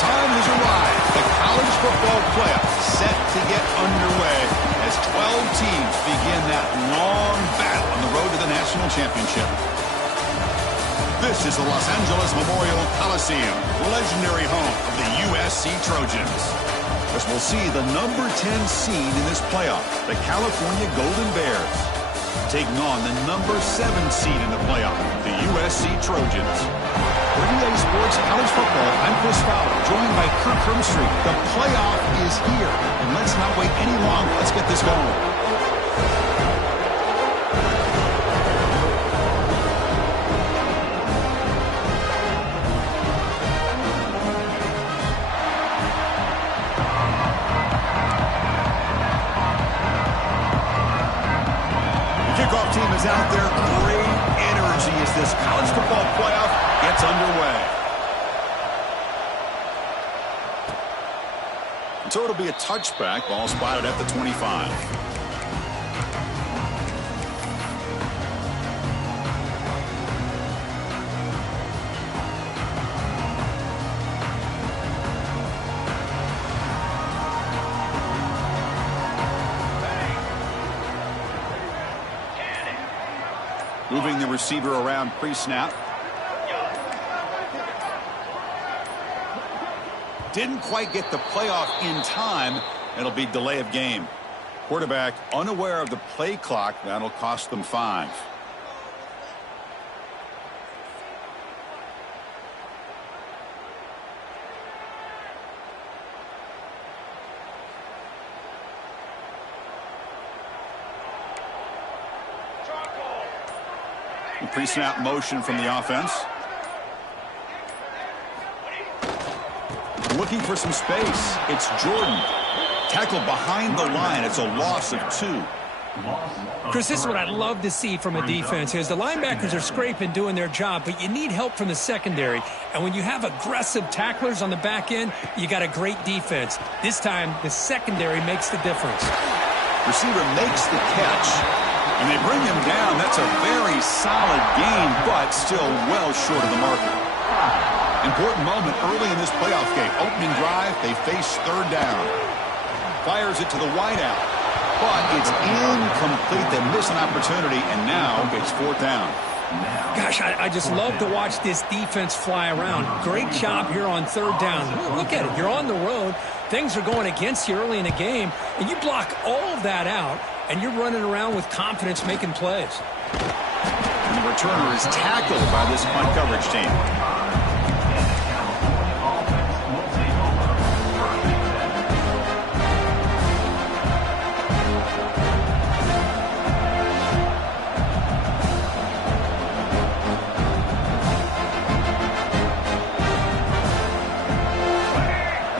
time has arrived. The college football playoff set to get underway as 12 teams begin that long battle on the road to the national championship. This is the Los Angeles Memorial Coliseum, legendary home of the USC Trojans. As we'll see the number 10 seed in this playoff, the California Golden Bears, taking on the number 7 seed in the playoff, the USC Trojans. For EA Sports College Football, I'm Chris Fowler, joined by Kirk Herbstreit. The playoff is here, and let's not wait any longer. Let's get this going. Kickoff team is out there. Great energy as this college football playoff gets underway. So it'll be a touchback. Ball spotted at the 25. Moving the receiver around pre-snap. Didn't quite get the playoff in time. It'll be delay of game. Quarterback unaware of the play clock. That'll cost them 5. Pre-snap motion from the offense. Looking for some space. It's Jordan. Tackled behind the line. It's a loss of 2. Chris, this is what I'd love to see from a defense is the linebackers are scraping, doing their job, but you need help from the secondary. And when you have aggressive tacklers on the back end, you got a great defense. This time, the secondary makes the difference. Receiver makes the catch. And they bring him down. That's a very solid game, but still well short of the marker. Important moment early in this playoff game. Opening drive, they face 3rd down. Fires it to the wideout, but it's incomplete. They miss an opportunity, and now it's 4th down. Gosh, I just love to watch this defense fly around. Great job here on 3rd down. Look at it. You're on the road. Things are going against you early in the game, and you block all of that out, and you're running around with confidence making plays. And the returner is tackled by this punt coverage team.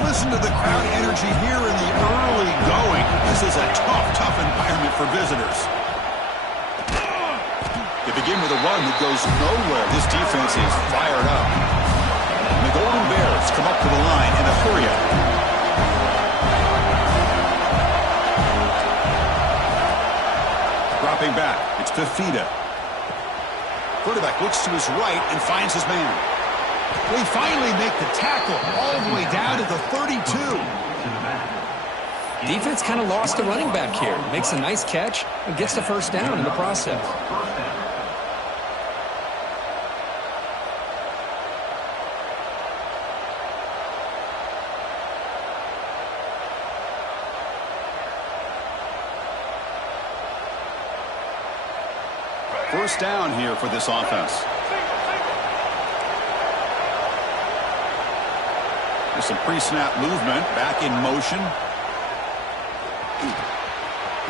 Listen to the crowd energy here in the early going. This is a tough environment for visitors. They begin with a run that goes nowhere. This defense is fired up. And the Golden Bears come up to the line in a hurry-up. Dropping back, it's Fifita. Quarterback looks to his right and finds his man. They finally make the tackle all the way down to the 32. Defense kind of lost the running back here. Makes a nice catch and gets the 1st down in the process. First down here for this offense. There's some pre-snap movement, back in motion.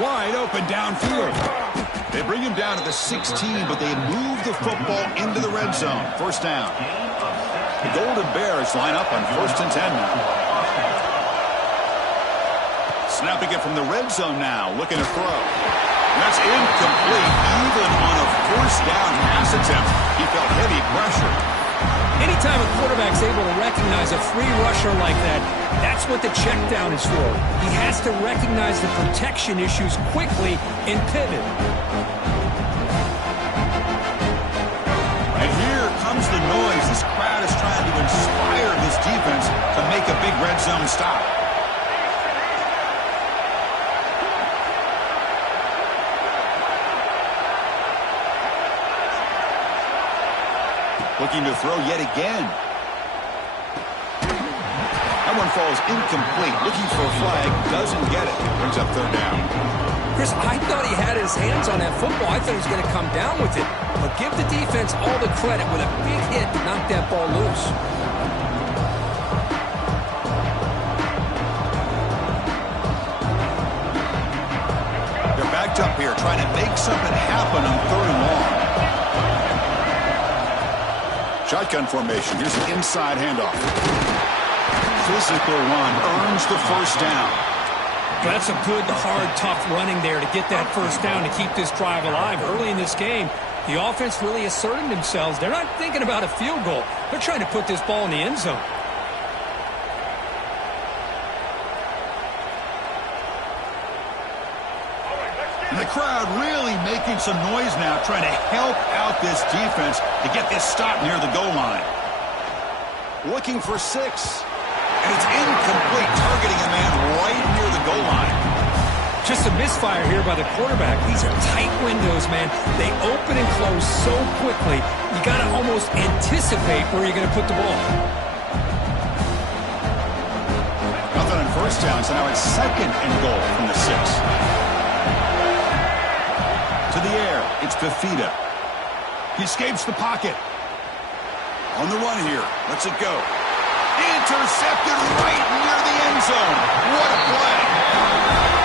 Wide open downfield. They bring him down to the 16, but they move the football into the red zone. 1st down. The Golden Bears line up on 1st and 10 now. Snapping it from the red zone now, looking to throw. That's incomplete. Even on a 1st down pass attempt, he felt heavy pressure. Anytime a quarterback's able to recognize a free rusher like that, that's what the check down is for. He has to recognize the protection issues quickly and pivot. And here comes the noise. This crowd is trying to inspire this defense to make a stop. Looking to throw yet again. That one falls incomplete. Looking for a flag. Doesn't get it. Brings up third down. Chris, I thought he had his hands on that football. I thought he was going to come down with it. But give the defense all the credit with a big hit to knock that ball loose. They're backed up here trying to make something happen on third and long. Shotgun formation. Here's an inside handoff. Physical run earns the first down. That's a good, hard, tough running there to get that first down to keep this drive alive. Early in this game, the offense really asserting themselves. They're not thinking about a field goal. They're trying to put this ball in the end zone. And the crowd really making some noise now, trying to help out this defense to get this stop near the goal line. Looking for 6. And it's incomplete, targeting a man right near the goal line. Just a misfire here by the quarterback. These are tight windows, man. They open and close so quickly, you got to almost anticipate where you're going to put the ball. Nothing on first down, so now it's second and goal from the 6. To the air, it's Fifita. He escapes the pocket. On the run here, lets it go. Intercepted right near the end zone. What a play.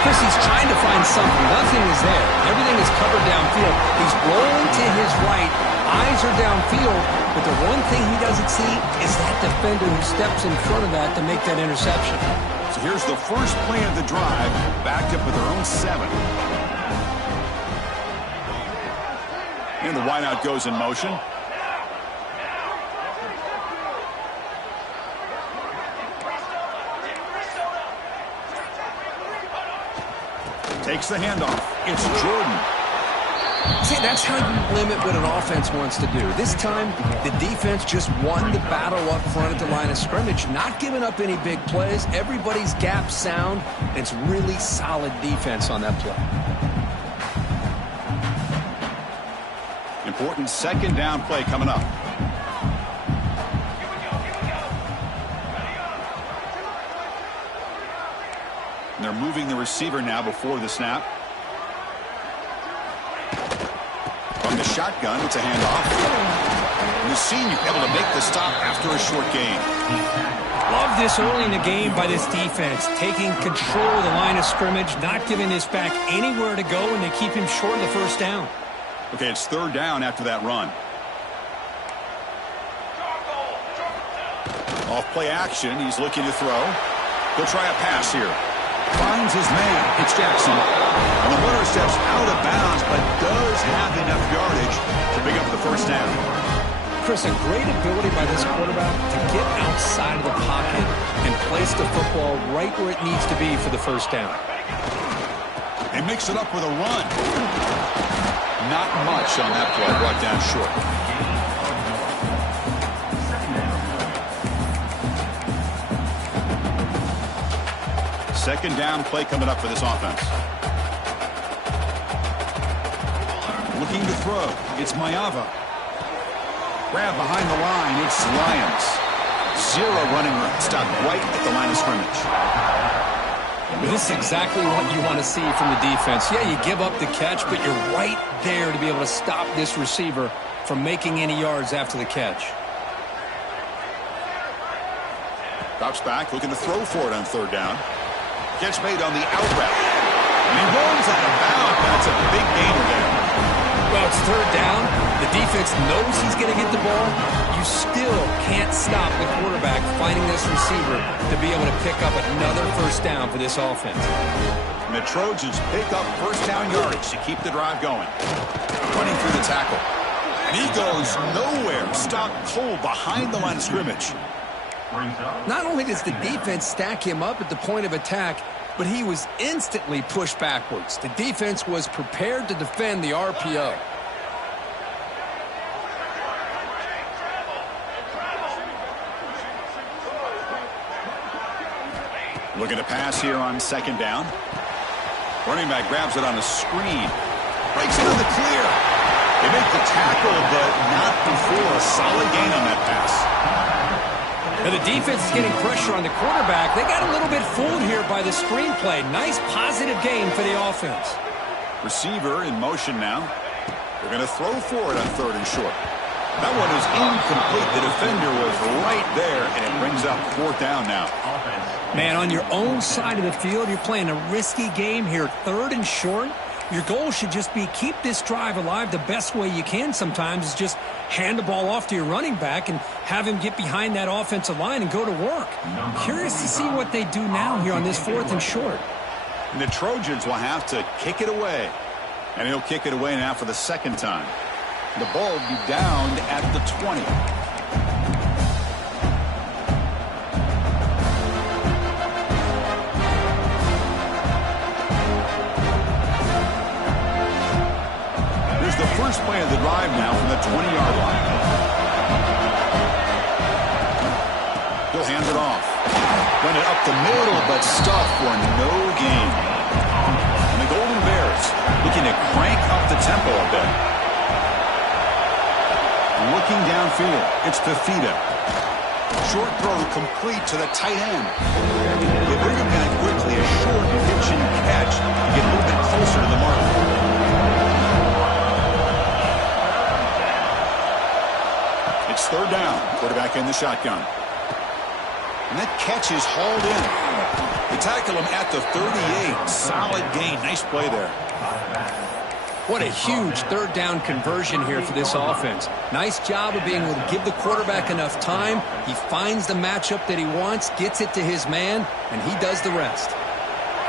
Chris, he's trying to find something. Nothing is there. Everything is covered downfield. He's rolling to his right. Eyes are downfield. But the one thing he doesn't see is that defender who steps in front of that to make that interception. So here's the first play of the drive, backed up with their own 7. And the wideout goes in motion. Takes the handoff. It's Jordan. See, that's how you limit what an offense wants to do. This time, the defense just won the battle up front at the line of scrimmage, not giving up any big plays. Everybody's gap sound, and it's really solid defense on that play. Important second down play coming up. And they're moving the receiver now before the snap. From the shotgun, it's a handoff. And the senior able to make the stop after a short gain. Love this early in the game by this defense, taking control of the line of scrimmage, not giving this back anywhere to go, and they keep him short of the first down. Okay, it's third down after that run. Off play action, he's looking to throw. He'll try a pass here. Finds his man. It's Jackson. And the runner steps out of bounds, but does have enough yardage to pick up the first down. Chris, a great ability by this quarterback to get outside of the pocket and place the football right where it needs to be for the first down. They mix it up with a run. Not much on that play, brought down short. Second down play coming up for this offense. Looking to throw. It's Mayava. Grab behind the line. It's Lyons. 0 running room. Stopped right at the line of scrimmage. This is exactly what you want to see from the defense. Yeah, you give up the catch, but you're right there to be able to stop this receiver from making any yards after the catch. Drops back, looking to throw for it on third down. Catch made on the out route. And he rolls out of bounds. That's a big gainer there. Well, it's third down. The defense knows he's going to get the ball. You still can't stop the quarterback finding this receiver to be able to pick up another first down for this offense. And the Trojans pick up first down yardage to keep the drive going. Running through the tackle. And he goes nowhere. Stopped cold behind the line of scrimmage. Not only does the defense stack him up at the point of attack, but he was instantly pushed backwards. The defense was prepared to defend the RPO. Looking to pass here on second down. Running back grabs it on a screen. Breaks into the clear. They make the tackle, but not before a solid gain on that pass. Now the defense is getting pressure on the quarterback. They got a little bit fooled here by the screenplay. Nice positive gain for the offense. Receiver in motion now. They're going to throw for it on third and short. That one is incomplete. The defender was right there, and it brings up fourth down now. Man, on your own side of the field, you're playing a risky game here. Third and short. Your goal should just be keep this drive alive the best way you can sometimes is just hand the ball off to your running back and have him get behind that offensive line and go to work. Curious to see what they do now here on this fourth and short. And the Trojans will have to kick it away. And he'll kick it away now for the second time. The ball will be down at the 20. Here's the first play of the drive now from the 20-yard line. He'll hand it off. Run it up the middle, but stuffed for no gain. And the Golden Bears looking to crank up the tempo a bit. Looking downfield, it's Fifita. Short throw complete to the tight end. They bring him down quickly, a short pitch and catch to get a little bit closer to the mark. It's third down. Quarterback in the shotgun. And that catch is hauled in. They tackle him at the 38. Solid gain. Nice play there. What a huge third down conversion here for this offense. Nice job of being able to give the quarterback enough time. He finds the matchup that he wants, gets it to his man, and he does the rest.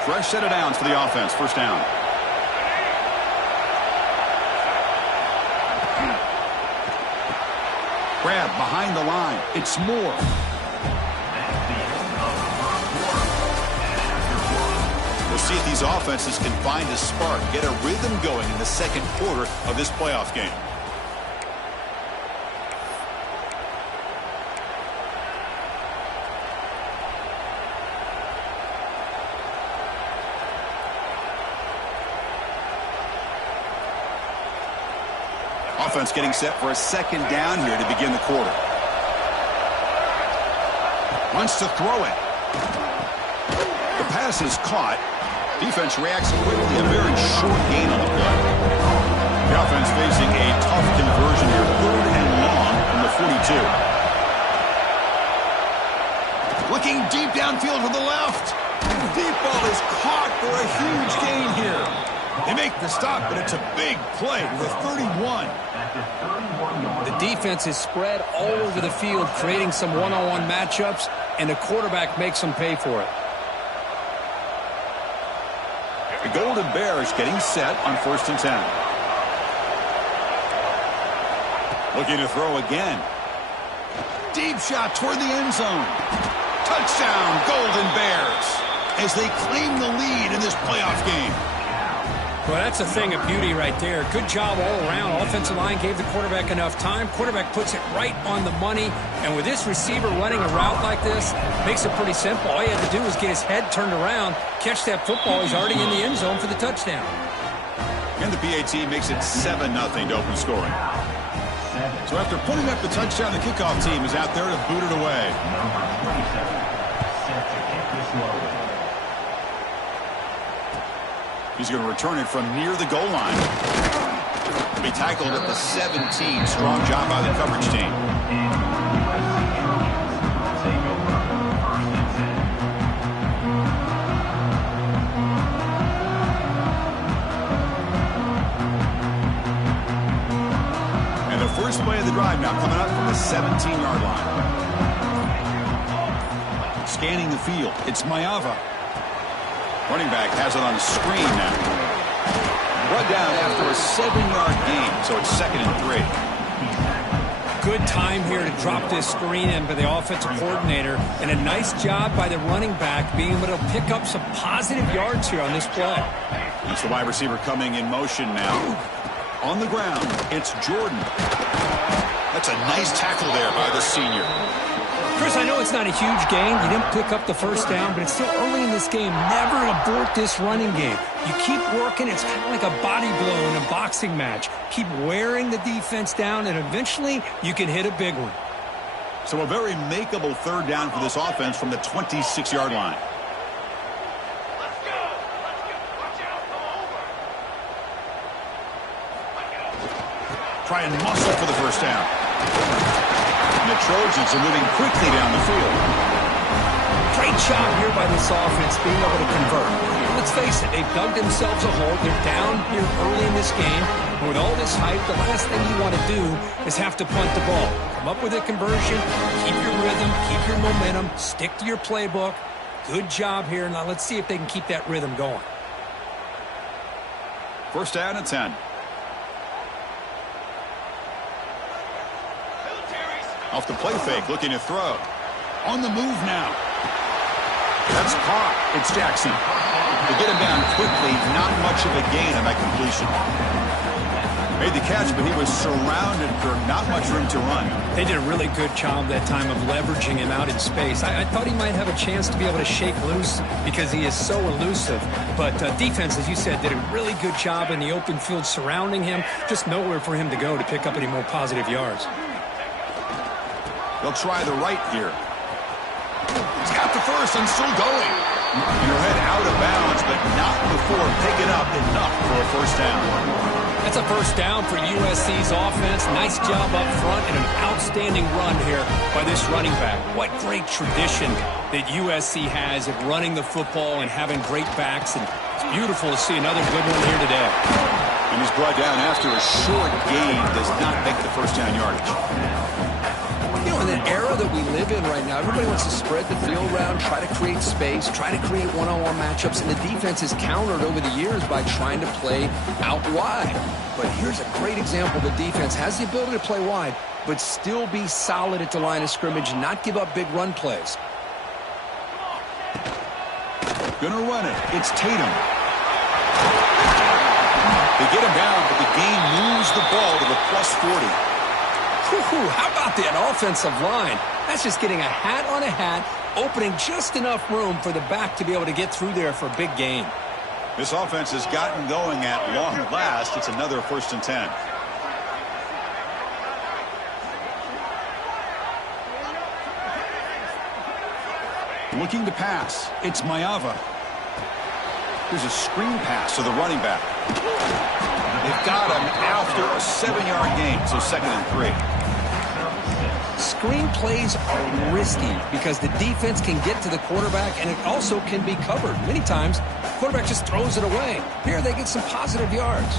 Fresh set of downs for the offense. First down. Grab behind the line. It's Moore. We'll see if these offenses can find a spark, get a rhythm going in the second quarter of this playoff game. Offense getting set for a second down here to begin the quarter. Wants to throw it. The pass is caught. Defense reacts quickly. A very short gain on the play. The offense facing a tough conversion here. Third and long from the 42. Looking deep downfield to the left. Deep ball is caught for a huge gain here. They make the stop, but it's a big play with a 31. The defense is spread all over the field, creating some one-on-one matchups, and the quarterback makes them pay for it. The Golden Bears getting set on 1st and 10. Looking to throw again. Deep shot toward the end zone. Touchdown, Golden Bears, as they claim the lead in this playoff game. Well, that's a thing of beauty right there. Good job all around. Offensive line gave the quarterback enough time. Quarterback puts it right on the money. And with this receiver running a route like this, makes it pretty simple. All you have to do is get his head turned around, catch that football. He's already in the end zone for the touchdown. And the PAT makes it 7-0 to open scoring. So after putting up the touchdown, the kickoff team is out there to boot it away. He's going to return it from near the goal line. He'll be tackled at the 17. Strong job by the coverage team. And the first play of the drive now coming up from the 17-yard line. Scanning the field, it's Maiava. Running back has it on the screen now. Run down after a 7-yard gain, so it's 2nd and 3. Good time here to drop this screen in by the offensive coordinator, and a nice job by the running back being able to pick up some positive yards here on this play. It's the wide receiver coming in motion now. On the ground, it's Jordan. That's a nice tackle there by the senior. Chris, I know know it's not a huge gain. You didn't pick up the first down, but it's still early in this game. Never abort this running game. You keep working. It's kind of like a body blow in a boxing match. Keep wearing the defense down, and eventually you can hit a big one. So a very makeable third down for this offense from the 26-yard line. Try and muscle for the first down. And the Trojans are moving quickly down the field. Great job here by this offense being able to convert. Let's face it, they've dug themselves a hole. They're down here early in this game. And with all this hype, the last thing you want to do is have to punt the ball. Come up with a conversion, keep your rhythm, keep your momentum, stick to your playbook. Good job here. Now let's see if they can keep that rhythm going. First down and 10. Off the play fake, looking to throw. On the move now. That's caught. It's Jackson. To get him down quickly, not much of a gain on that completion. Made the catch, but he was surrounded for not much room to run. They did a really good job that time of leveraging him out in space. I thought he might have a chance to be able to shake loose because he is so elusive. But defense, as you said, did a really good job in the open field surrounding him. Just nowhere for him to go to pick up any more positive yards. They'll try the right here. He's got the first and still going. Your head out of bounds, but not before picking up enough for a first down. That's a first down for USC's offense. Nice job up front and an outstanding run here by this running back. What great tradition that USC has at running the football and having great backs. And it's beautiful to see another good one here today. And he's brought down after a short gain. Does not make the first down yardage. You know, in the era that we live in right now, everybody wants to spread the field around, try to create space, try to create one-on-one matchups, and the defense is countered over the years by trying to play out wide. But here's a great example. The defense has the ability to play wide, but still be solid at the line of scrimmage and not give up big run plays. Gonna run it. It's Tatum. They get him down, but the game moves the ball to the +40. How about that offensive line? That's just getting a hat on a hat, opening just enough room for the back to be able to get through there for a big gain. This offense has gotten going at long last. It's another first and 10. Looking to pass. It's Maiava. There's a screen pass to the running back. They've got him after a 7-yard gain, so 2nd and 3. Screen plays are risky because the defense can get to the quarterback and it also can be covered. Many times, the quarterback just throws it away. Here they get some positive yards.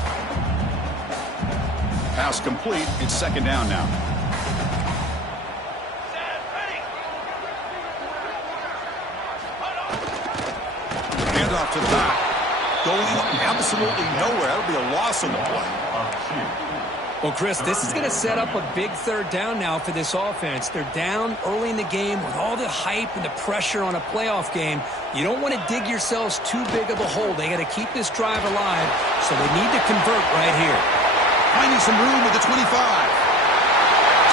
Pass complete. It's 2nd down now. Handoff to the back. Going absolutely nowhere. That'll be a loss on the play. Well, Chris, this is going to set up a big third down now for this offense. They're down early in the game with all the hype and the pressure on a playoff game. You don't want to dig yourselves too big of a hole. They got to keep this drive alive, so they need to convert right here. Finding some room at the 25.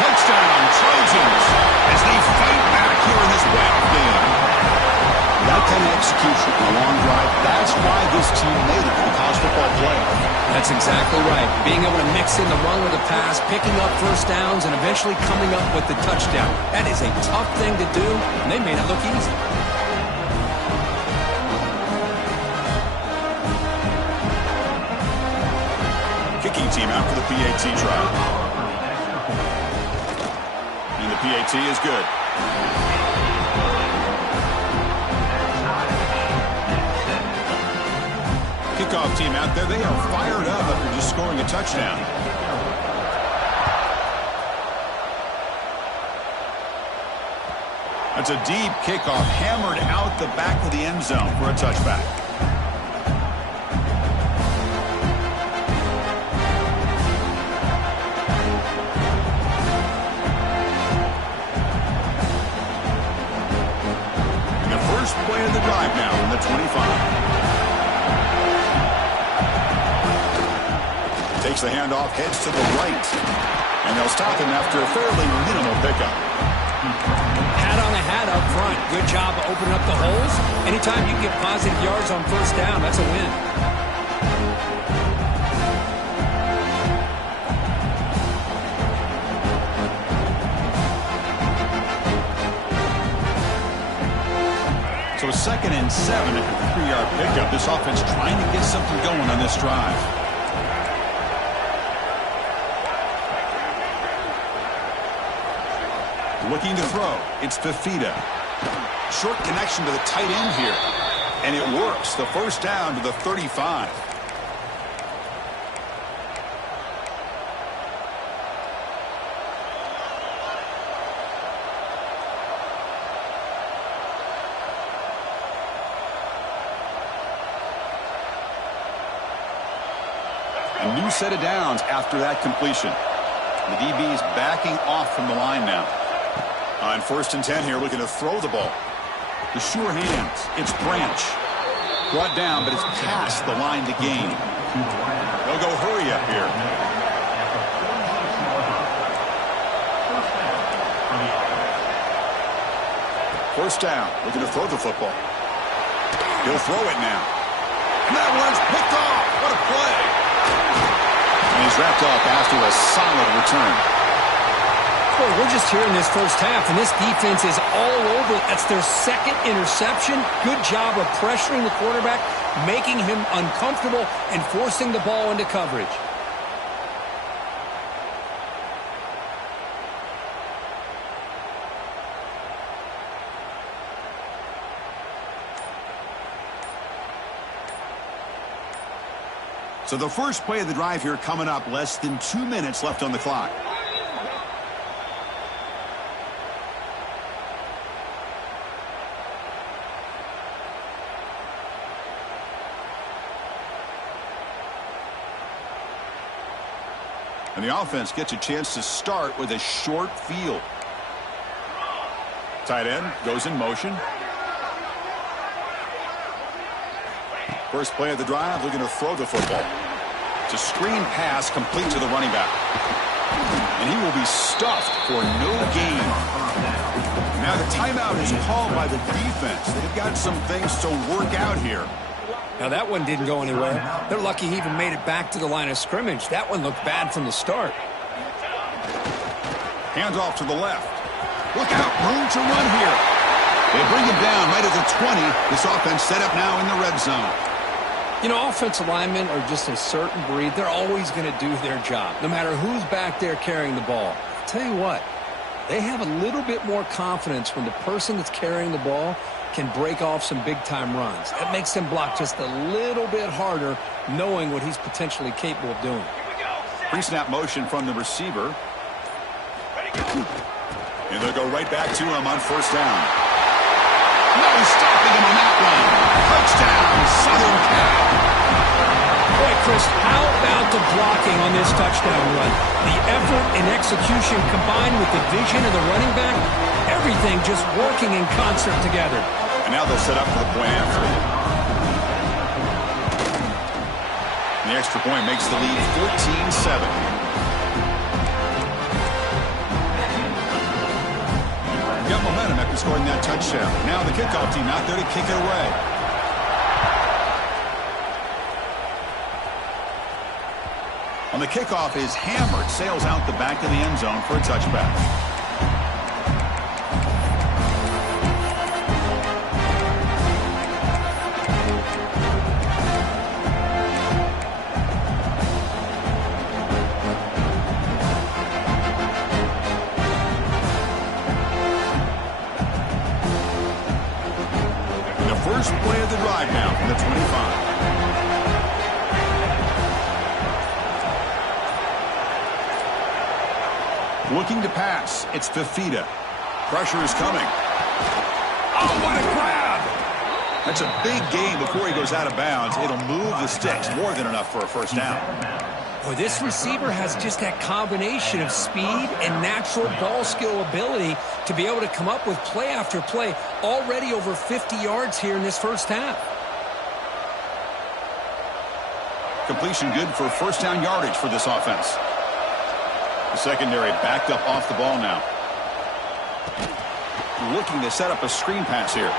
Touchdown, Trojans, as they fight back here in this playoff game. That kind of execution on a long drive, that's why this team made it to the college football playoff. That's exactly right. Being able to mix in the run with the pass, picking up first downs, and eventually coming up with the touchdown. That is a tough thing to do, and they made it look easy. Kicking team out for the PAT try. And the PAT is good. Kickoff team out there, they are fired up after just scoring a touchdown. That's a deep kickoff, hammered out the back of the end zone for a touchback. And the first play of the drive now from the 25. Takes the handoff, heads to the right. And they'll stop him after a fairly minimal pickup. Hat on a hat front. Good job of opening up the holes. Anytime you get positive yards on first down, that's a win. So 2nd and 7 after the 3-yard pickup. This offense trying to get something going on this drive. Looking to throw. It's Fifita. Short connection to the tight end here. And it works. The first down to the 35. A new set of downs after that completion. The DB's backing off from the line now. On 1st and 10 here, looking to throw the ball. The sure hands. It's Branch. Brought down, but it's past the line to gain. They'll go hurry up here. First down, looking to throw the football. He'll throw it now. And that one's picked off. What a play. And he's wrapped up after a solid return. Boy, we're just here in this first half, and this defense is all over. That's their 2nd interception. Good job of pressuring the quarterback, making him uncomfortable, and forcing the ball into coverage. So the first play of the drive here coming up, less than 2 minutes left on the clock. And the offense gets a chance to start with a short field. Tight end goes in motion. First play of the drive, looking to throw the football. It's a screen pass complete to the running back. And he will be stuffed for no gain. Now the timeout is called by the defense. They've got some things to work out here. Now that one didn't go anywhere. They're lucky he even made it back to the line of scrimmage. That one looked bad from the start. Hands off to the left. Look out, room to run here. They bring him down right at the 20. This offense set up now in the red zone. You know, offensive linemen are just a certain breed. They're always going to do their job, no matter who's back there carrying the ball. I'll tell you what, they have a little bit more confidence when the person that's carrying the ball can break off some big-time runs. That makes them block just a little bit harder, knowing what he's potentially capable of doing. Pre-snap motion from the receiver. And they'll go right back to him on first down. No stopping him on that one. Touchdown, Southern Cal. Boy, Chris, how about the blocking on this touchdown run? The effort and execution combined with the vision of the running back, everything just working in concert together. And now they'll set up for the point after. And the extra point makes the lead 14-7. Got momentum after scoring that touchdown. Now the kickoff team out there to kick it away. On the kickoff is hammered, sails out the back of the end zone for a touchback. First play of the drive now from the 25. Looking to pass. It's Fifita. Pressure is coming. Oh, what a grab! That's a big gain before he goes out of bounds. It'll move the sticks. More than enough for a first down. Boy, this receiver has just that combination of speed and natural ball skill ability to be able to come up with play after play. Already over 50 yards here in this first half. Completion good for first down yardage for this offense. The secondary backed up off the ball now. looking to set up a screen pass here.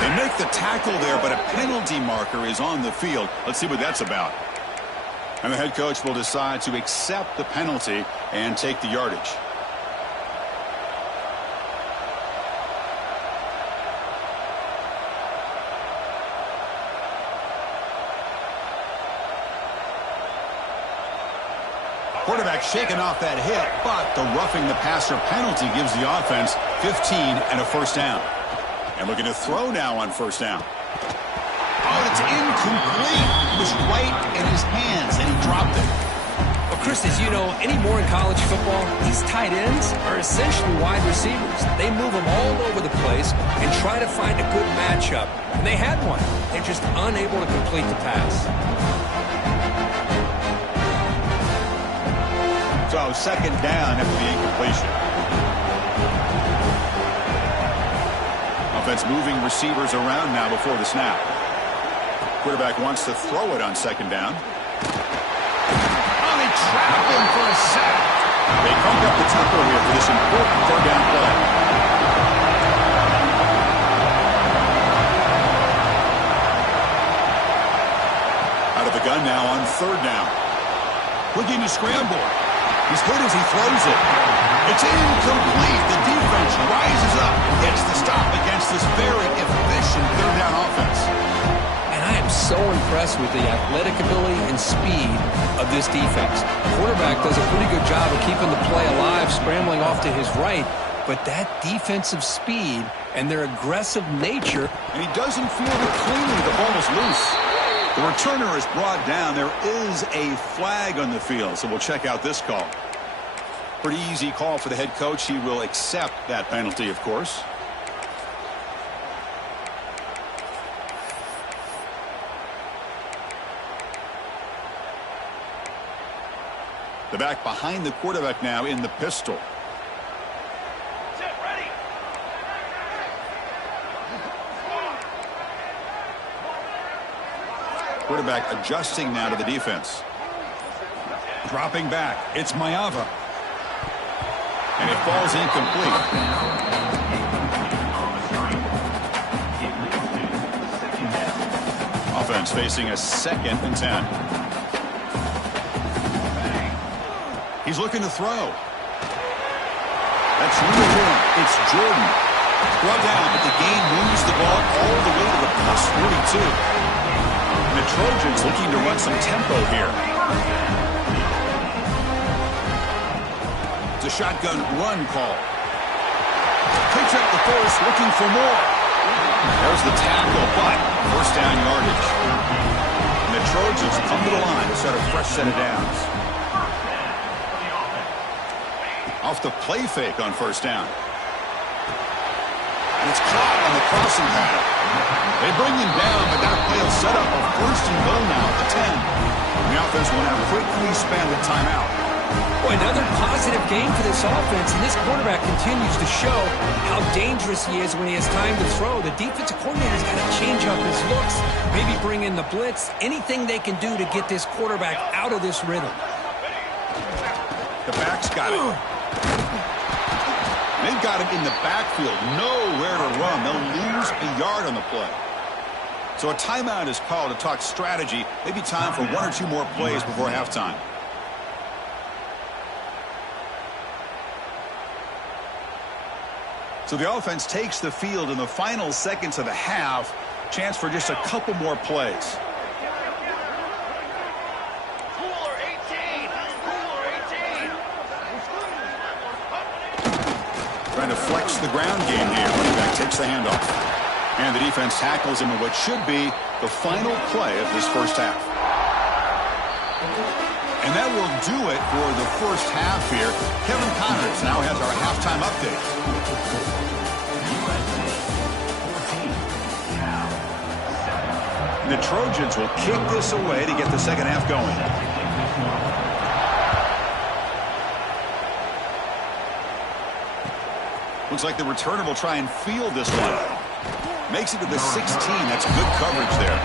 They make the tackle there, but a penalty marker is on the field. Let's see what that's about. And the head coach will decide to accept the penalty and take the yardage. Quarterback shaking off that hit, but the roughing the passer penalty gives the offense 15 and a first down. And looking to throw now on first down. Oh, it's incomplete. It was right in his hands, and he dropped it. Well, Chris, as you know, anymore in college football, these tight ends are essentially wide receivers. They move them all over the place and try to find a good matchup. And they had one. They're just unable to complete the pass. So second down after the incompletion. Offense moving receivers around now before the snap. Quarterback wants to throw it on second down. Oh, they trap him for a sack. They pump up the tempo here for this important third down play. Out of the gun now on third down. Looking to scramble. He's hit as he throws it. It's incomplete. The defense rises up and gets the stop against this very efficient third down offense. And I am so impressed with the athletic ability and speed of this defense. Quarterback does a pretty good job of keeping the play alive, scrambling off to his right. But that defensive speed and their aggressive nature. And he doesn't field it cleanly. The ball is loose. The returner is brought down. There is a flag on the field, so we'll check out this call. Pretty easy call for the head coach. He will accept that penalty, of course. The back behind the quarterback now in the pistol. Quarterback adjusting now to the defense. Dropping back. It's Maiava. And it falls incomplete. Offense facing a 2nd and 10. He's looking to throw. That's real to him. It's Jordan. Brought down, but the game moves the ball all the way to the plus 42. And the Trojans looking to run some tempo here. It's a shotgun run call. Takes up the first, looking for more. There's the tackle, but first down yardage. And the Trojans come to the line to start a fresh set of downs. Off the play fake on first down. And it's caught on the crossing pattern. They bring him down, but that play will set up a first and goal now at the 10. And the offense will now quickly spend the timeout. Boy, another positive game for this offense, and this quarterback continues to show how dangerous he is when he has time to throw. The defensive coordinator's got to change up his looks, maybe bring in the blitz, anything they can do to get this quarterback out of this rhythm. The back's got it. They've got him in the backfield, nowhere to run. They'll lose a yard on the play. So a timeout is called to talk strategy. Maybe time for 1 or 2 more plays before halftime. So the offense takes the field in the final seconds of the half. Chance for just a couple more plays. Trying to flex the ground game here. Running back takes the handoff. And the defense tackles him in what should be the final play of this first half. And that will do it for the first half here. Kevin Connors now has our halftime update. The Trojans will kick this away to get the second half going. Looks like the returner will try and field this one. Makes it to the 16. That's good coverage there.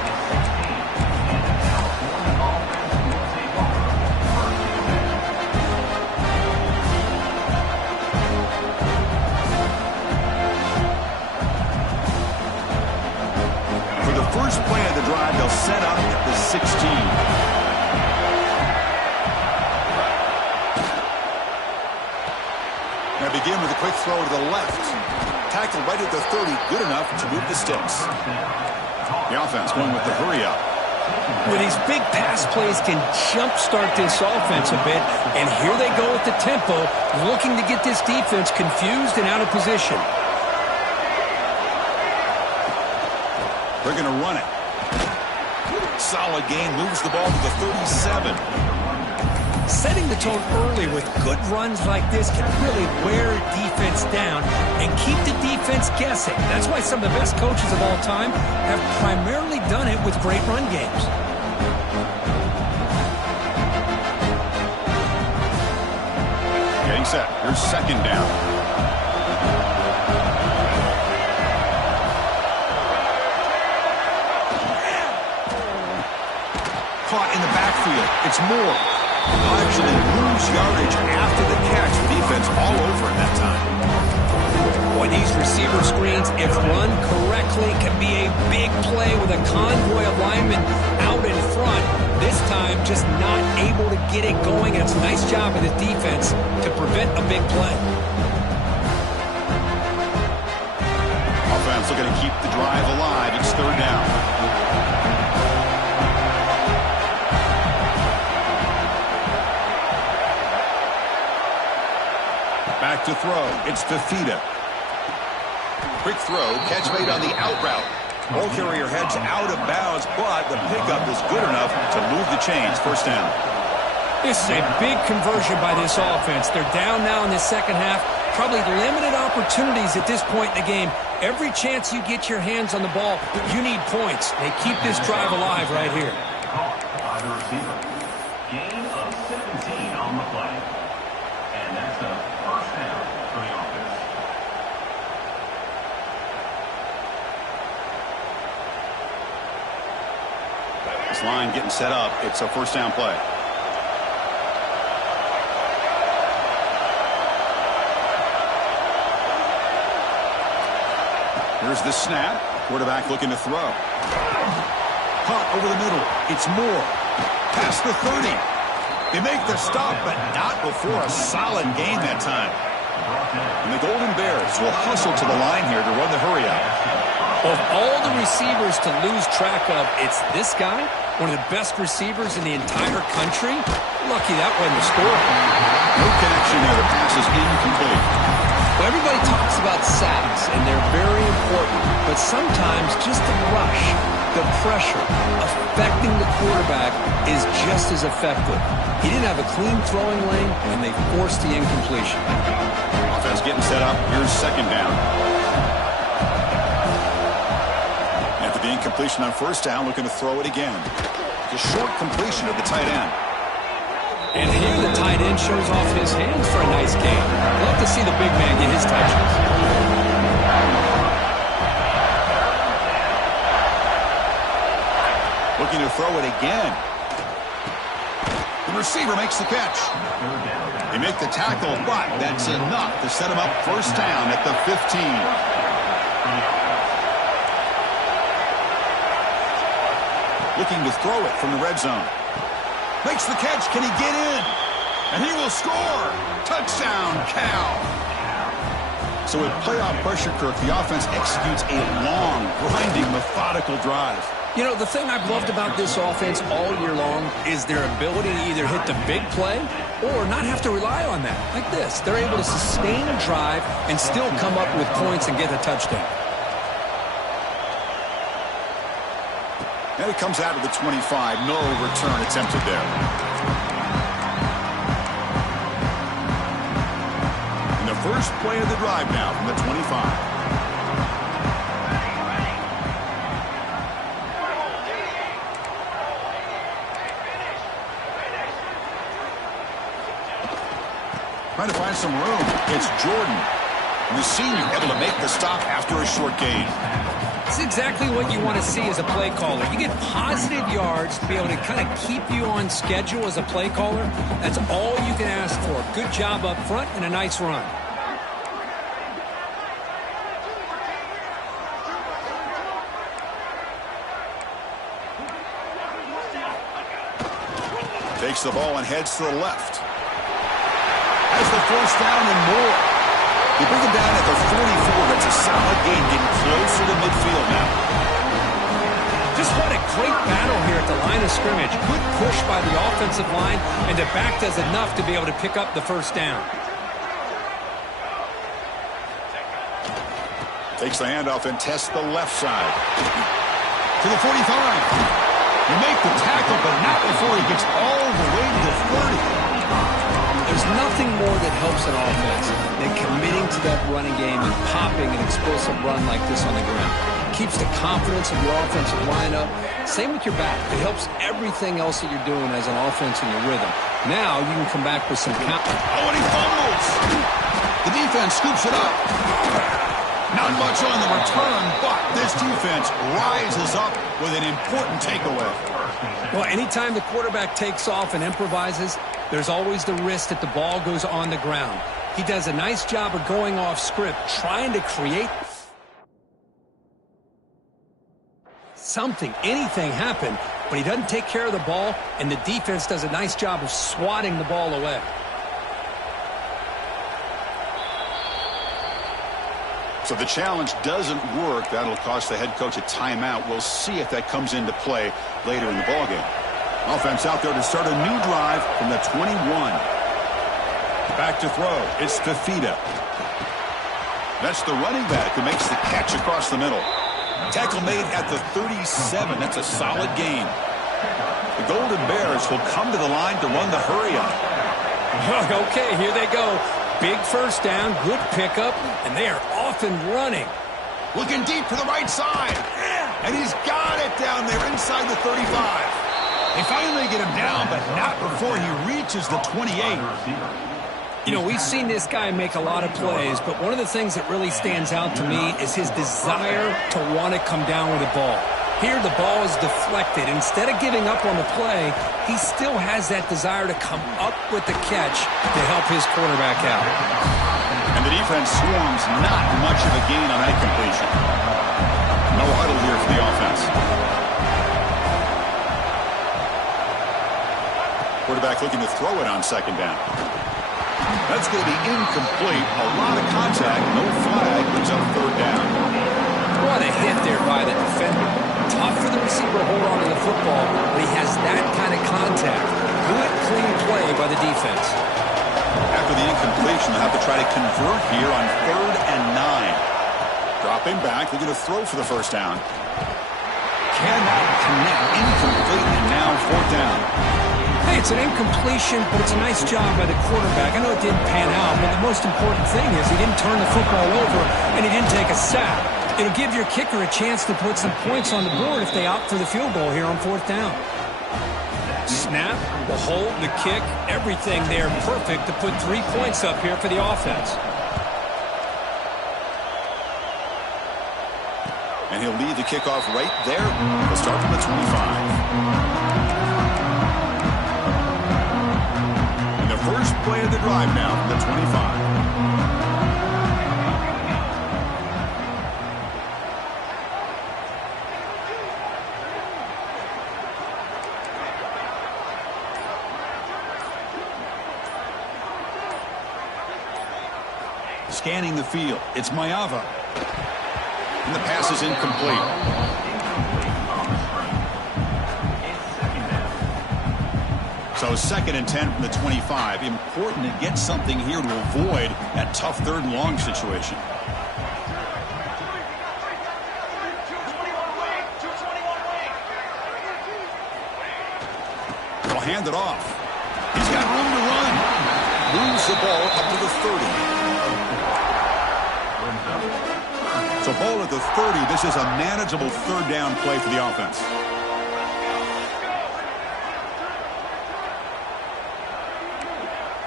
first play of the drive, they'll set up at the 16. Now begin with a quick throw to the left. Tackled right at the 30, good enough to move the sticks. The offense going with the hurry up. Well, these big pass plays can jumpstart this offense a bit, and here they go with the tempo, looking to get this defense confused and out of position. They're going to run it. Solid gain, moves the ball to the 37. Setting the tone early with good runs like this can really wear a defense down and keep the defense guessing. That's why some of the best coaches of all time have primarily done it with great run games. Getting set. Here's second down. Caught in the backfield. It's Moore. They'll actually lose yardage after the catch. The defense all over it that time. Boy, these receiver screens, if run correctly, can be a big play with a convoy of linemen out in front. This time, just not able to get it going. It's a nice job of the defense to prevent a big play. Offense looking to keep the drive alive. It's third down. Back to throw. It's Fifita. Quick throw. Catch made on the out route. Ball carrier heads out of bounds, but the pickup is good enough to move the chains. First down. This is a big conversion by this offense. They're down now in the second half. Probably limited opportunities at this point in the game. Every chance you get your hands on the ball, you need points. They keep this drive alive right here. By the receiver. Gain of 17 on the play. And that's a first down for the offense. This line getting set up. It's a first down play. Here's the snap. Quarterback looking to throw. Caught over the middle. It's Moore. Past the 30. They make the stop, but not before a solid gain that time. And the Golden Bears will hustle to the line here to run the hurry up. Of all the receivers to lose track of, it's this guy, one of the best receivers in the entire country. Lucky that wasn't the score. No connection there. The pass is incomplete. Well, everybody talks about sacks, and they're very important. But sometimes just the rush, the pressure, affecting the quarterback is just as effective. He didn't have a clean throwing lane, and they forced the incompletion. Offense getting set up. Here's second down. After the incompletion on first down, looking to throw it again. The short completion of the tight end. And here the tight end shows off his hands for a nice gain. Love to see the big man get his touches. Looking to throw it again. The receiver makes the catch. They make the tackle, but that's enough to set him up first down at the 15. Looking to throw it from the red zone. Makes the catch. Can he get in? And he will score. Touchdown, Cal. So with playoff pressure, Kirk, the offense executes a long, grinding, methodical drive. You know, the thing I've loved about this offense all year long is their ability to either hit the big play or not have to rely on that. Like this. They're able to sustain a drive and still come up with points and get a touchdown. And it comes out of the 25. No return attempted there. And the first play of the drive now from the 25. Trying to find some room. It's Jordan. And the senior able to make the stop after a short gain. It's exactly what you want to see as a play caller. You get positive yards to be able to kind of keep you on schedule as a play caller. That's all you can ask for. Good job up front and a nice run. Takes the ball and heads to the left. Has the first down and more. They bring him down at the 44. That's a solid gain, getting closer to midfield now. Just what a great battle here at the line of scrimmage. Good push by the offensive line, and the back does enough to be able to pick up the first down. Takes the handoff and tests the left side. To the 45. You make the tackle, but not before he gets all the way to the 30. There's nothing more that helps an offense than committing to that running game and popping an explosive run like this on the ground. Keeps the confidence of your offensive line up. Same with your back. It helps everything else that you're doing as an offense in your rhythm. Now you can come back with some count. Oh, and he fumbles. The defense scoops it up. Not much on the return, but this defense rises up with an important takeaway. Well, anytime the quarterback takes off and improvises, there's always the risk that the ball goes on the ground. He does a nice job of going off script, trying to create something, anything happen, but he doesn't take care of the ball, and the defense does a nice job of swatting the ball away. So the challenge doesn't work. That'll cost the head coach a timeout. We'll see if that comes into play later in the ballgame. Offense out there to start a new drive from the 21. Back to throw. It's Fifita. That's the running back who makes the catch across the middle. Tackle made at the 37. That's a solid gain. The Golden Bears will come to the line to run the hurry up. Okay, here they go. Big first down, good pickup, and they are off and running. Looking deep to the right side. And he's got it down there inside the 35. They finally get him down, but not before he reaches the 28. You know, we've seen this guy make a lot of plays, but one of the things that really stands out to me is his desire to want to come down with the ball. Here, the ball is deflected. Instead of giving up on the play, he still has that desire to come up with the catch to help his quarterback out. And the defense swarms not much of a gain on that completion. No huddle here for the offense. Quarterback looking to throw it on second down. That's going to be incomplete. A lot of contact. No flag. Brings up third down. What a hit there by the defender. Tough for the receiver to hold on to the football, but he has that kind of contact. Good, clean play by the defense. After the incompletion, they'll have to try to convert here on 3rd and 9. Dropping back, they're going to throw for the first down. Cannot connect. Incomplete, and now 4th down. Hey, it's an incompletion, but it's a nice job by the quarterback. I know it didn't pan out, but the most important thing is he didn't turn the football over, and he didn't take a sack. It'll give your kicker a chance to put some points on the board if they opt for the field goal here on 4th down. Snap, the hold, the kick, everything there perfect to put 3 points up here for the offense. And he'll lead the kickoff right there. He'll start from the 25. And the first play of the drive now from the 25. Scanning the field. It's Mayava. And the pass is incomplete. So 2nd and 10 from the 25. Important to get something here to avoid that tough 3rd and long situation. They'll hand it off. He's got room to run. Moves the ball up to the 30. So ball at the 30. This is a manageable 3rd down play for the offense.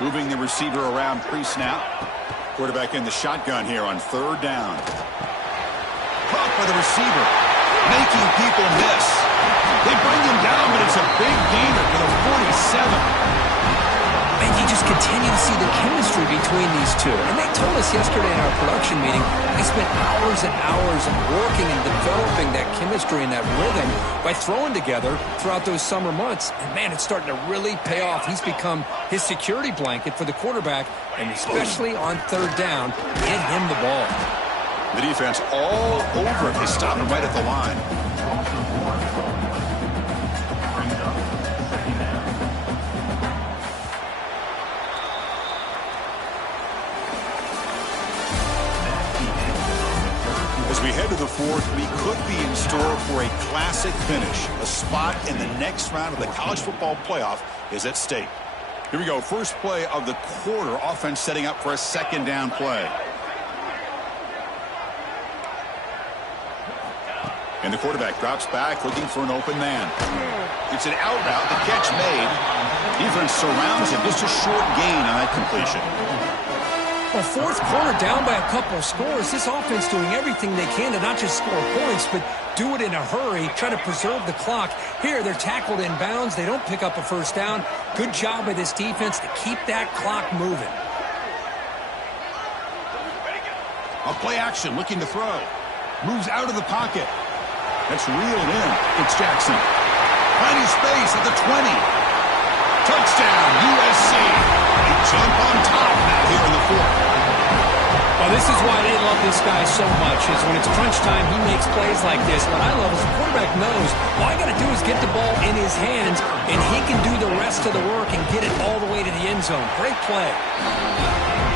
Moving the receiver around pre-snap. Quarterback in the shotgun here on 3rd down. Caught by the receiver. Making people miss. They bring him down, but it's a big gainer for the 47. And you just continue to see the chemistry between these two. And they told us yesterday in our production meeting, they spent hours and hours of working and developing that chemistry and that rhythm by throwing together throughout those summer months. And, man, it's starting to really pay off. He's become his security blanket for the quarterback, and especially on third down, get him the ball. The defense all over it. They stop him right at the line. As we head to the fourth, we could be in store for a classic finish. A spot in the next round of the college football playoff is at stake. Here we go. First play of the quarter. Offense setting up for a second down play. And the quarterback drops back looking for an open man. It's an out route. The catch made. Defense surrounds him. Just a short gain on that completion. Well, fourth quarter down by a couple of scores. This offense doing everything they can to not just score points, but do it in a hurry, try to preserve the clock. Here, they're tackled in bounds. They don't pick up a first down. Good job by this defense to keep that clock moving. A play action, looking to throw. Moves out of the pocket. That's reeled in. It's Jackson. Finding space at the 20. Touchdown, USC. They jump on top now here in the fourth. Well, this is why they love this guy so much, is when it's crunch time, he makes plays like this. What I love is the quarterback knows all I got to do is get the ball in his hands, and he can do the rest of the work and get it all the way to the end zone. Great play.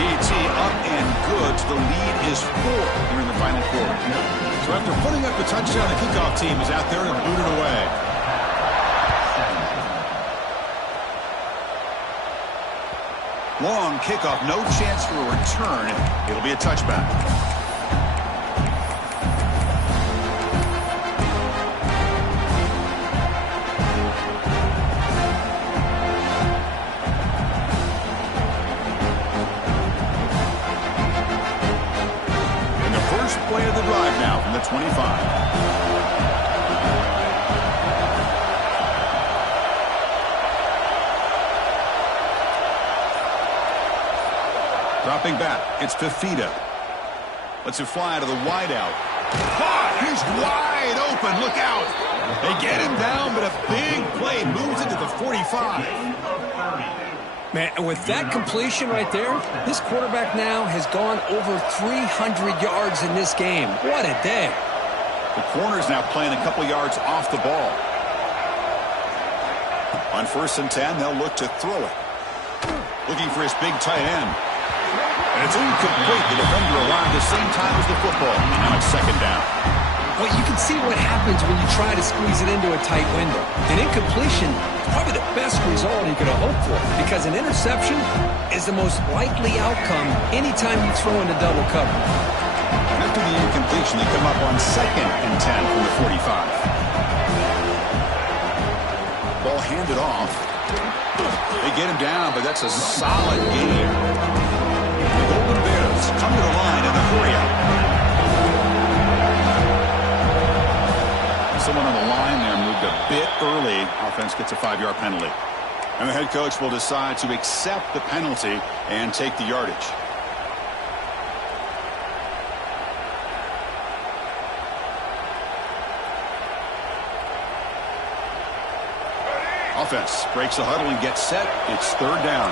PAT up and good. The lead is 4 here in the final quarter. So after putting up the touchdown, the kickoff team is out there and booted away. Long kickoff, no chance for a return. It'll be a touchback. And the first play of the drive now from the 25. Dropping back, it's Fifita. Lets it fly to the wideout. He's wide open, look out. They get him down, but a big play moves it to the 45. Man, and with that completion right there, this quarterback now has gone over 300 yards in this game. What a day. The corner's now playing a couple yards off the ball. On 1st and 10, they'll look to throw it. Looking for his big tight end. And it's incomplete. The defender arrived at the same time as the football. And now it's second down. Well, you can see what happens when you try to squeeze it into a tight window. An incompletion is probably the best result you could have hoped for, because an interception is the most likely outcome anytime you throw into double cover. After the incompletion, they come up on 2nd and 10 from the 45. Ball handed off. They get him down, but that's a solid game. The Golden Bears come to the line in the hurry-up. Someone on the line there moved a bit early. Offense gets a 5-yard penalty. And the head coach will decide to accept the penalty and take the yardage. Offense breaks the huddle and gets set. It's 3rd down.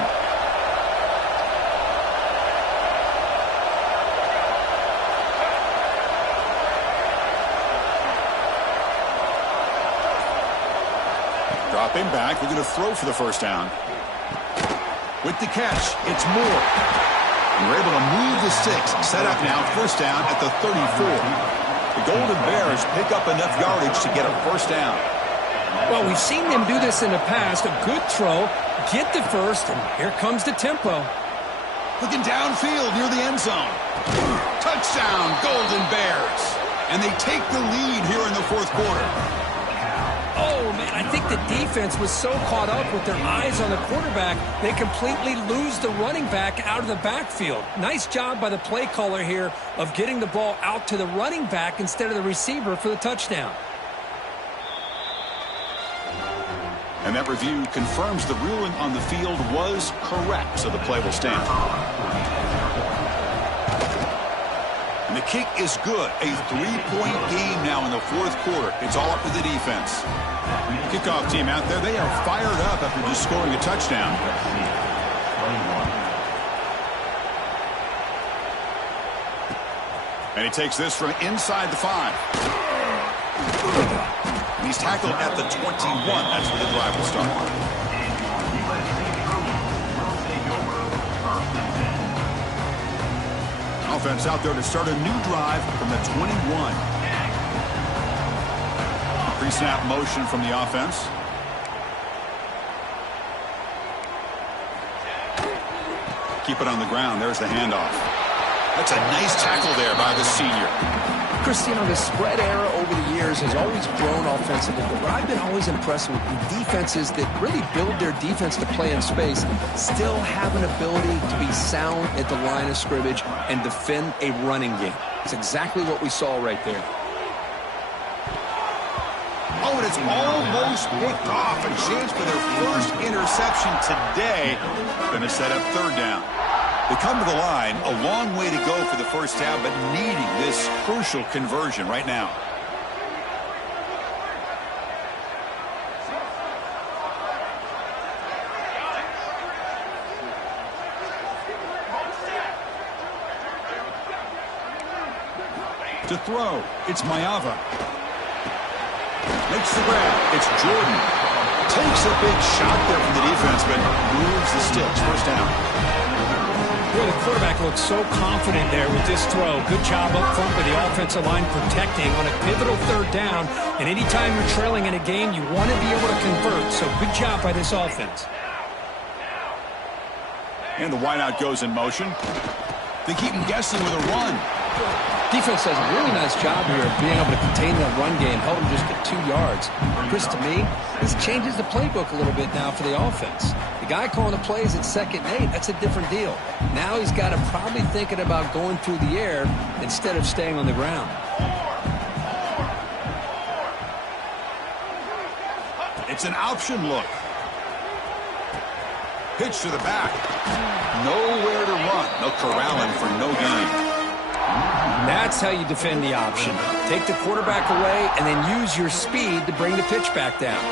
Dropping back, looking to throw for the first down. With the catch, it's Moore. And we're able to move the sticks. Set up now, first down at the 34. The Golden Bears pick up enough yardage to get a first down. Well, we've seen them do this in the past. A good throw, get the first, and here comes the tempo. Looking downfield near the end zone. Touchdown, Golden Bears. And they take the lead here in the 4th quarter. Oh, man, I think the defense was so caught up with their eyes on the quarterback, they completely lose the running back out of the backfield. Nice job by the play caller here of getting the ball out to the running back instead of the receiver for the touchdown. And that review confirms the ruling on the field was correct, so the play will stand. And the kick is good. A 3-point game now in the fourth quarter. It's all up to the defense. Kickoff team out there, they are fired up after just scoring a touchdown. And he takes this from inside the 5. And he's tackled at the 21. That's where the drive will start. Offense out there to start a new drive from the 21. Pre-snap motion from the offense. Keep it on the ground. There's the handoff. That's a nice tackle there by the senior. Chris, you know, the spread era over the years has always grown offensively, but what I've been always impressed with the defenses that really build their defense to play in space still have an ability to be sound at the line of scrimmage and defend a running game. It's exactly what we saw right there. Oh, and it's almost picked off. A chance for their first interception today. Going to set up third down. They come to the line, a long way to go for the first down, but needing this crucial conversion right now. To throw, it's Maiava. Makes the grab, it's Jordan. Takes a big shot there from the defense, but moves the sticks. First down. Well, the quarterback looks so confident there with this throw. Good job up front with the offensive line protecting on a pivotal third down. And anytime you're trailing in a game, you want to be able to convert. So good job by this offense. And the wideout goes in motion. They keep him guessing with a run. Defense does a really nice job here of being able to contain that run game, help him just get 2 yards. Chris, to me, this changes the playbook a little bit now for the offense. The guy calling the plays at 2nd and 8, that's a different deal. Now he's got to probably thinking about going through the air instead of staying on the ground. It's an option look. Pitch to the back. Nowhere to run. No corralling for no gain. That's how you defend the option. Take the quarterback away and then use your speed to bring the pitch back down.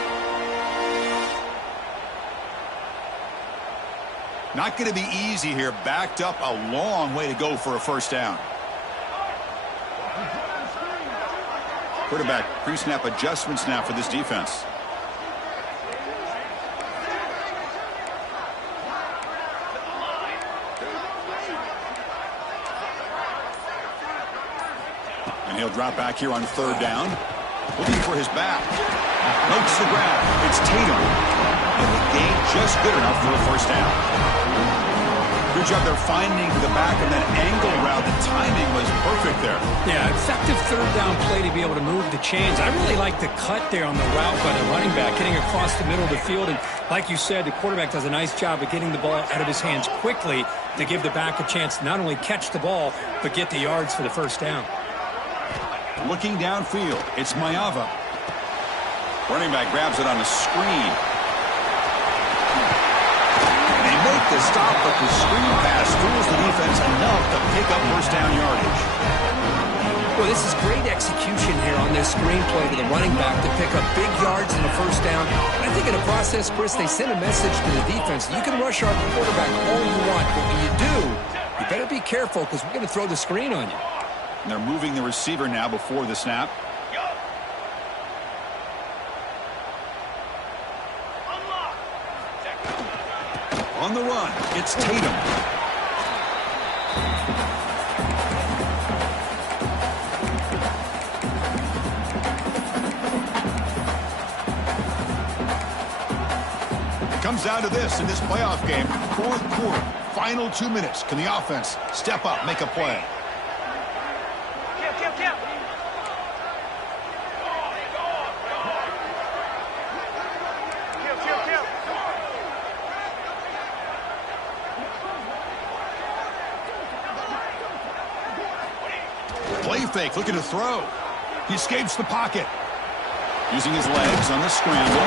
Not going to be easy here. Backed up a long way to go for a first down. Quarterback pre-snap adjustments now for this defense. And he'll drop back here on third down. Looking for his back. Makes the grab. It's Tatum. And the gain just good enough for a first down. Good job there finding the back of that angle route. The timing was perfect there. Yeah, effective third down play to be able to move the chains. I really like the cut there on the route by the running back, getting across the middle of the field. And like you said, the quarterback does a nice job of getting the ball out of his hands quickly to give the back a chance to not only catch the ball, but get the yards for the first down. Looking downfield, it's Maiava. Running back grabs it on a screen. They make the stop, but the screen pass fools the defense enough to pick up first down yardage. Well, this is great execution here on this screen play to the running back to pick up big yards in the first down. And I think in the process, Chris, they send a message to the defense. You can rush our quarterback all you want, but when you do, you better be careful because we're going to throw the screen on you. And they're moving the receiver now before the snap. On the run, it's Tatum. It comes down to this in this playoff game. Fourth quarter, final 2 minutes. Can the offense step up, make a play? Play fake, looking to throw. He escapes the pocket. Using his legs on the scramble.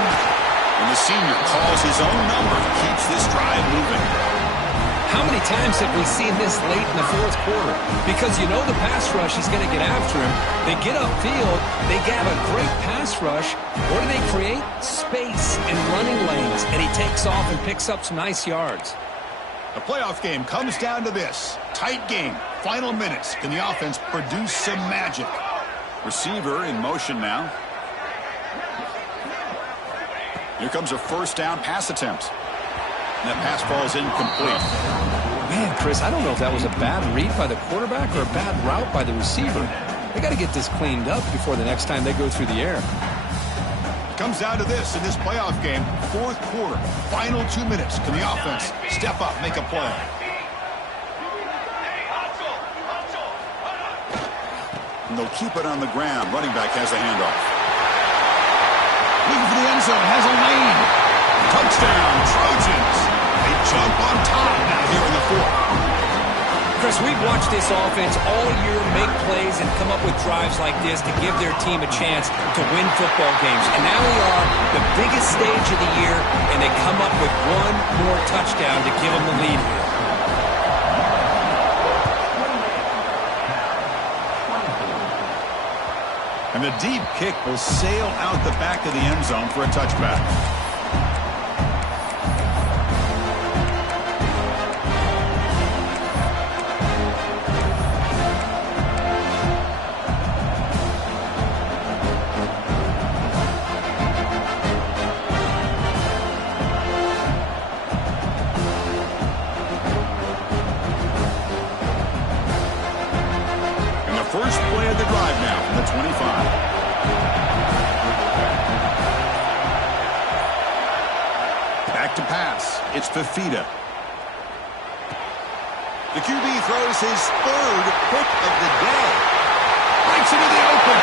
And the senior calls his own number, keeps this drive moving. How many times have we seen this late in the fourth quarter? Because you know the pass rush is going to get after him. They get upfield. They have a great pass rush. What do they create? Space and running lanes. And he takes off and picks up some nice yards. The playoff game comes down to this. Tight game. Final minutes. Can the offense produce some magic? Receiver in motion now. Here comes a first down pass attempt. And that pass falls incomplete. Man, Chris, I don't know if that was a bad read by the quarterback or a bad route by the receiver. They got to get this cleaned up before the next time they go through the air. It comes down to this in this playoff game. Fourth quarter, final 2 minutes. Can the offense step up, make a play? And they'll keep it on the ground. Running back has a handoff. Looking for the end zone, has a lane. Touchdown, Trojans. They jump on top now here in the fourth. Chris, we've watched this offense all year make plays and come up with drives like this to give their team a chance to win football games. And now we are the biggest stage of the year, and they come up with one more touchdown to give them the lead here. And the deep kick will sail out the back of the end zone for a touchback. First play of the drive now from the 25. Back to pass. It's Fifita. The QB throws his third pick of the day. Breaks into the open.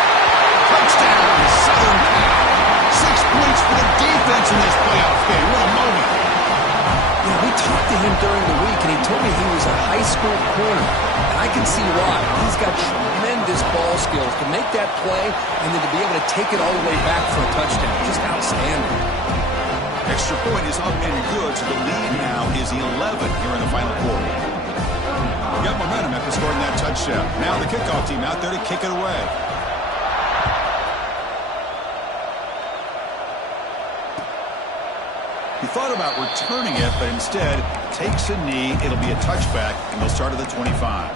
Touchdown, Southern Cal. 6 points for the defense in this playoff game. What a moment. You know, we talked to him during the week, and he told me he was a high school corner. And I can see why. He's got tremendous ball skills to make that play and then to be able to take it all the way back for a touchdown. Just outstanding. Extra point is up and good, so the lead now is 11 here in the final quarter. We got momentum after scoring that touchdown. Now the kickoff team out there to kick it away. He thought about returning it, but instead takes a knee. It'll be a touchback, and they'll start at the 25.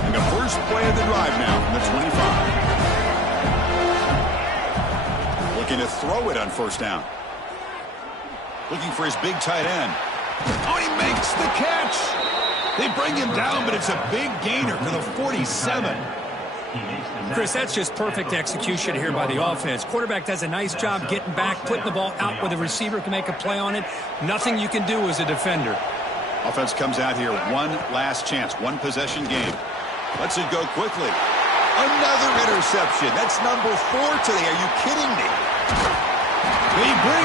And the first play of the drive now from the 25. Looking to throw it on first down. Looking for his big tight end. Oh, he makes the catch! They bring him down, but it's a big gainer for the 47. Chris, that's just perfect execution here by the offense. Quarterback does a nice job getting back, putting the ball out where the receiver can make a play on it. Nothing you can do as a defender. Offense comes out here, one last chance, one possession game. Lets it go quickly. Another interception. That's number 4 today. Are you kidding me? They bring